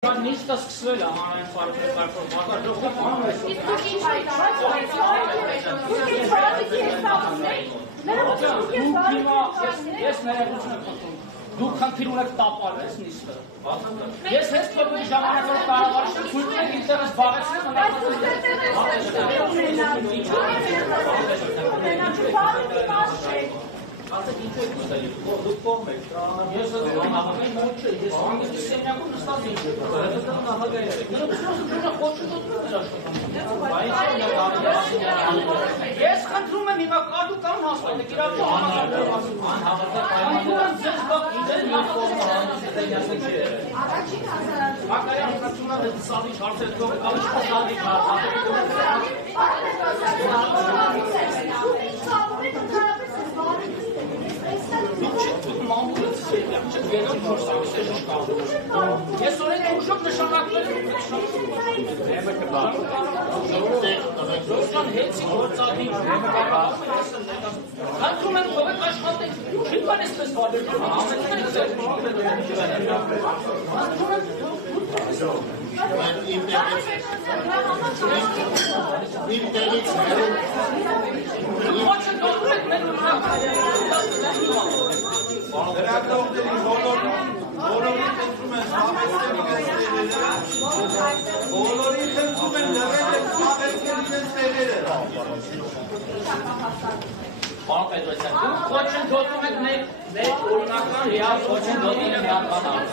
Նիստը սկսվել է հանրային խարույկի ես ներողություն եմ խնդրում, դուք խնդիր ունեք տապալես նիստը։ Ես հենց փոքրի ժամանակով կառավարիչը ցույց տվեք ինտերես զբաղեցնեմ Ասեք ինչու եք ուզելի, դուք կողմ եք, ես նախագահի մոտ չէ, ես հանգստի սենյակում նստած ինչ եք, հետո նախագահի եք, նրոք խոչուտոտում էր աշխատում, ես խնդրում եմ հիմա կադու կան հաստատեք, իրավի Մակարյան խնդրում եմ սավիչ հարցեր կողը, կավիչ սավիչ Ես օրենք ուշոք նշանակվել եմ հեցի գործադիր խնդրում եմ թողեք աշխատեք չի կան այսպես վարդերում Լրագրողների բոլորին խնդրում են զբաղեցնել իրենց տեղերը, բոլորին խնդրում են լրել են զբաղեցնել իրենց տեղերը։ Պարոն Պետրոսյան, դուք խոչընդոտում եք մեր օրինական լիավ խոչընդոտին եմ հատկանալ։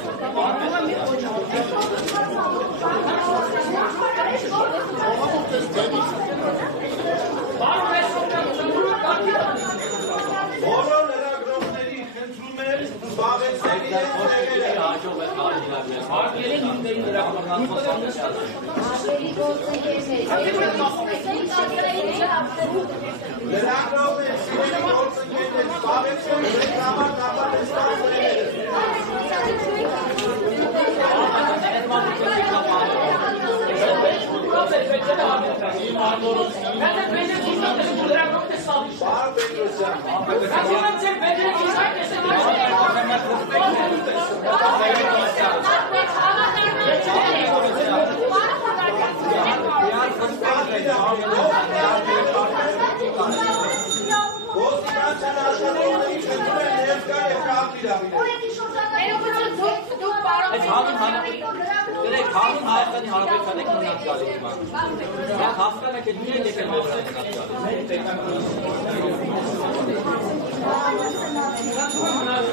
Բոլոր լրագրողների խնդրում են զբաղեցնել իրենց տեղերը։ Հարգելի նույնների Լրագրողներ, սիրելի գործընկերներ, զբաղեցնել իրենց համար նախատեսված տեղերը։ Պարոն Հանուն Հայաստանի Հանրապետության եք մնաց գալիս հիմա։ Մենք հասկանում ենք, որ դուք եք մնաց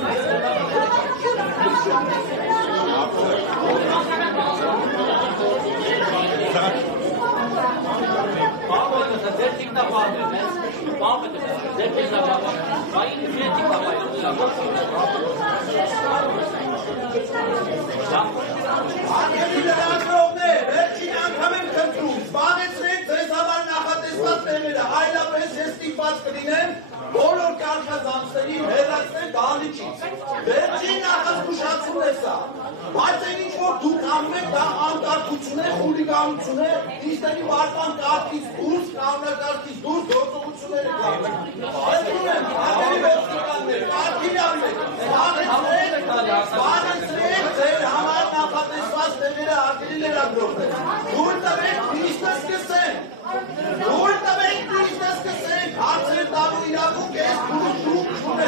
Արգելի լրագրողներ, վերջին անգամ եմ խնդրում, զբաղեցրեք ձեզ համար նախատեսված տեղերը, այլապես ես ստիպված կլինեմ բոլոր կարգազանցներին հեռացնել դահլիճից։ Վերջին նախազգուշացումն է սա, բայց այն ինչ որ դուք անում եք, դա անկարգություն է, խուլիգանություն է, նիստերի վարման կարգից դուրս, կանոնակարգից դուրս գործողություններ եք անում։ Խնդրում եմ, արգելի ոստիկաններ, կարգին արվեք, զբաղեցրեք ձեր համար նախատեսված տեղերը, արգելի լրագրողներ, դուր տվեք նիստը սկսենք, հարցեր տալու իրավունք ես դուք չունեք։